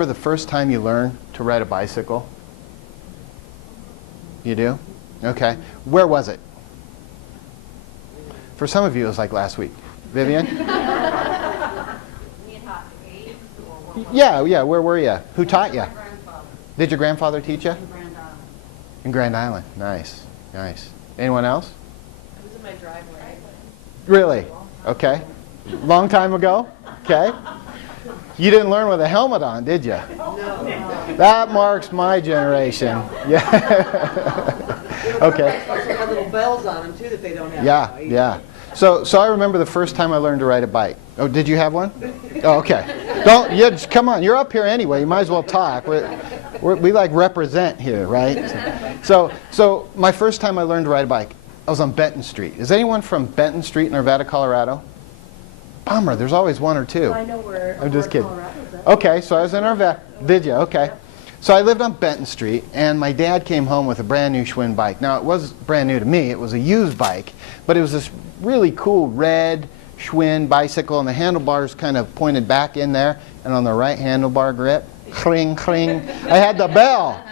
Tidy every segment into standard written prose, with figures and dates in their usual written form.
remember the first time you learned to ride a bicycle? You do? Okay. Where was it? For some of you, it was like last week. Vivian? Yeah, where were you? Who taught you? Did your grandfather teach you? In Grand Island. Nice, nice. Anyone else? It was in my driveway. Really? Okay. Long time ago? Okay. You didn't learn with a helmet on, did you? No. That marks my generation. Yeah. Okay. Also got little bells on them too that they don't have. Yeah, yeah. So I remember the first time I learned to ride a bike. Oh, did you have one? Oh, okay. Don't, you, come on, you're up here anyway. You might as well talk. We like represent here, right? So my first time I learned to ride a bike, I was on Benton Street. Is anyone from Benton Street in Arvada, Colorado? Bummer, there's always one or two. I know where. I'm just kidding. Colorado's at. Okay, so I was in Arvada. Did you? Okay. So I lived on Benton Street, and my dad came home with a brand new Schwinn bike. Now, it was brand new to me. It was a used bike, but it was this really cool red Schwinn bicycle, and the handlebars kind of pointed back in there, and on the right handlebar grip, cling, cling, I had the bell.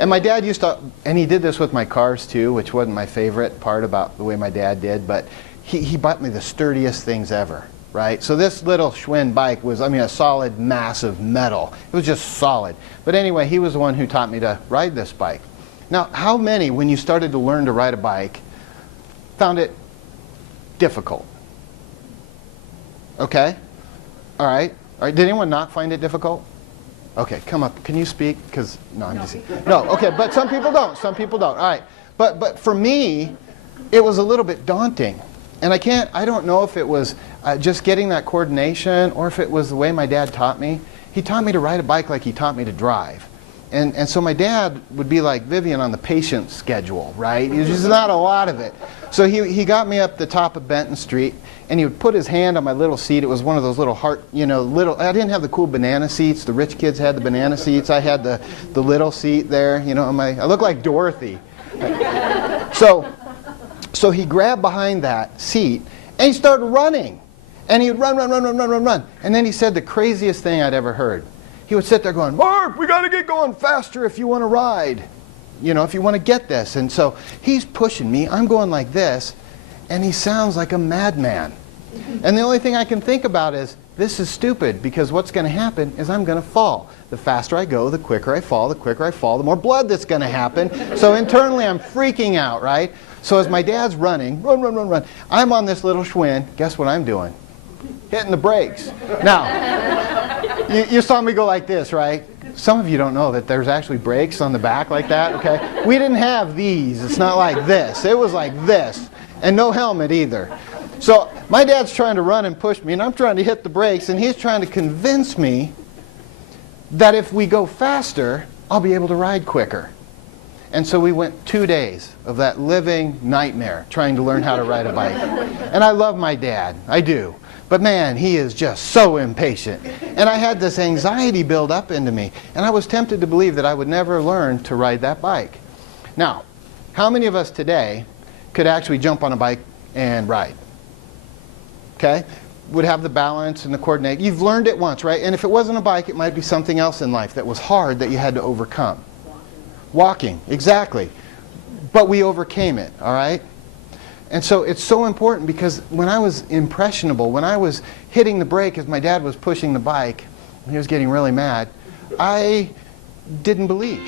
And my dad used to, and he did this with my cars too, which wasn't my favorite part about the way my dad did, but he bought me the sturdiest things ever. Right? So this little Schwinn bike was, I mean, a solid, massive metal. It was just solid. But anyway, he was the one who taught me to ride this bike. Now, how many, when you started to learn to ride a bike, found it difficult? Okay? All right. Did anyone not find it difficult? Okay, come up. Can you speak? Because, no, I'm just... No, okay, but some people don't. Some people don't. All right. But for me, it was a little bit daunting. And I don't know if it was just getting that coordination or if it was the way my dad taught me. He taught me to ride a bike like he taught me to drive. And so my dad would be like Vivian on the patient schedule, right? There's just not a lot of it. So he got me up the top of Benton Street, and he would put his hand on my little seat. It was one of those little I didn't have the cool banana seats. The rich kids had the banana seats. I had the little seat there, I look like Dorothy. So he grabbed behind that seat, and he started running. And he would run. And then he said the craziest thing I'd ever heard. He would sit there going, "Mark, we got to get going faster if you want to ride. If you want to get this." And so he's pushing me. I'm going like this, and he sounds like a madman. And the only thing I can think about is, this is stupid, because what's going to happen is I'm going to fall. The faster I go, the quicker I fall. The quicker I fall, the more blood that's going to happen. So internally, I'm freaking out, right? So as my dad's running, run, I'm on this little Schwinn. Guess what I'm doing? Hitting the brakes. Now, you saw me go like this, right? Some of you don't know that there's actually brakes on the back like that, okay? We didn't have these. It's not like this. It was like this. And no helmet either. So my dad's trying to run and push me, and I'm trying to hit the brakes, and he's trying to convince me that if we go faster, I'll be able to ride quicker. And so we went 2 days of that living nightmare trying to learn how to ride a bike. And I love my dad. I do. But man, he is just so impatient. And I had this anxiety build up into me. And I was tempted to believe that I would never learn to ride that bike. Now, how many of us today could actually jump on a bike and ride? Okay? Would have the balance and the coordination. You've learned it once, right? And if it wasn't a bike, it might be something else in life that was hard that you had to overcome. Walking, exactly. But we overcame it, all right? And so it's so important, because when I was impressionable, when I was hitting the brake as my dad was pushing the bike, and he was getting really mad, I didn't believe.